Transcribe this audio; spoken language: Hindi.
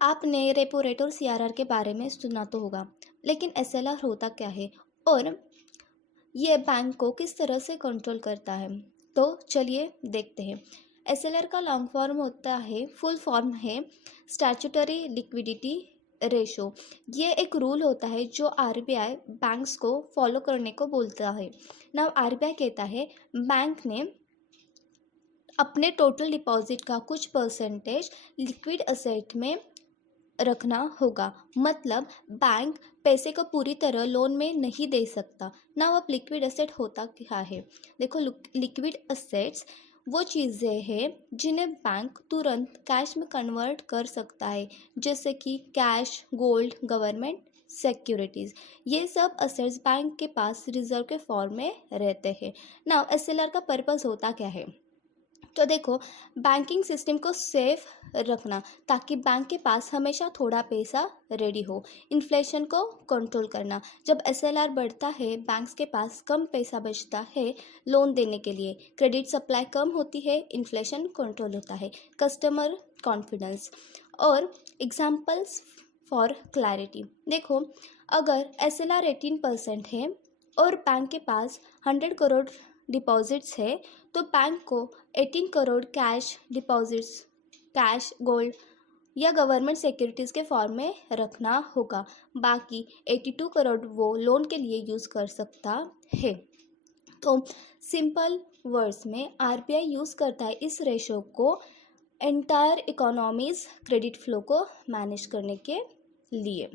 आपने रेपो रेट और सीआरआर के बारे में सुना तो होगा, लेकिन एसएलआर होता क्या है और ये बैंक को किस तरह से कंट्रोल करता है? तो चलिए देखते हैं। एसएलआर का लॉन्ग फॉर्म होता है, फुल फॉर्म है स्टैट्यूटरी लिक्विडिटी रेशो। ये एक रूल होता है जो आरबीआई बैंक्स को फॉलो करने को बोलता है। ना आरबीआई कहता है बैंक ने अपने टोटल डिपॉजिट का कुछ परसेंटेज लिक्विड असेट में रखना होगा। मतलब बैंक पैसे को पूरी तरह लोन में नहीं दे सकता ना। अब लिक्विड एसेट होता क्या है? देखो, लिक्विड एसेट्स वो चीज़ें हैं जिन्हें बैंक तुरंत कैश में कन्वर्ट कर सकता है, जैसे कि कैश, गोल्ड, गवर्नमेंट सिक्योरिटीज़। ये सब असेट्स बैंक के पास रिजर्व के फॉर्म में रहते हैं ना। एसएलआर का पर्पस होता क्या है? तो देखो, बैंकिंग सिस्टम को सेफ रखना ताकि बैंक के पास हमेशा थोड़ा पैसा रेडी हो। इन्फ्लेशन को कंट्रोल करना, जब एसएलआर बढ़ता है बैंक्स के पास कम पैसा बचता है लोन देने के लिए। क्रेडिट सप्लाई कम होती है, इन्फ्लेशन कंट्रोल होता है। कस्टमर कॉन्फिडेंस और एग्जाम्पल्स फॉर क्लैरिटी। देखो, अगर एसएलआर 18% है और बैंक के पास 100 करोड़ डिपॉजिट्स है तो बैंक को 18 crore cash deposits, cash, gold या गवर्नमेंट सिक्योरिटीज़ के फॉर्म में रखना होगा। बाकी 82 करोड़ वो लोन के लिए यूज़ कर सकता है। तो सिंपल वर्ड्स में आरबीआई यूज़ करता है इस रेशो को एंटायर इकोनॉमीज क्रेडिट फ्लो को मैनेज करने के लिए।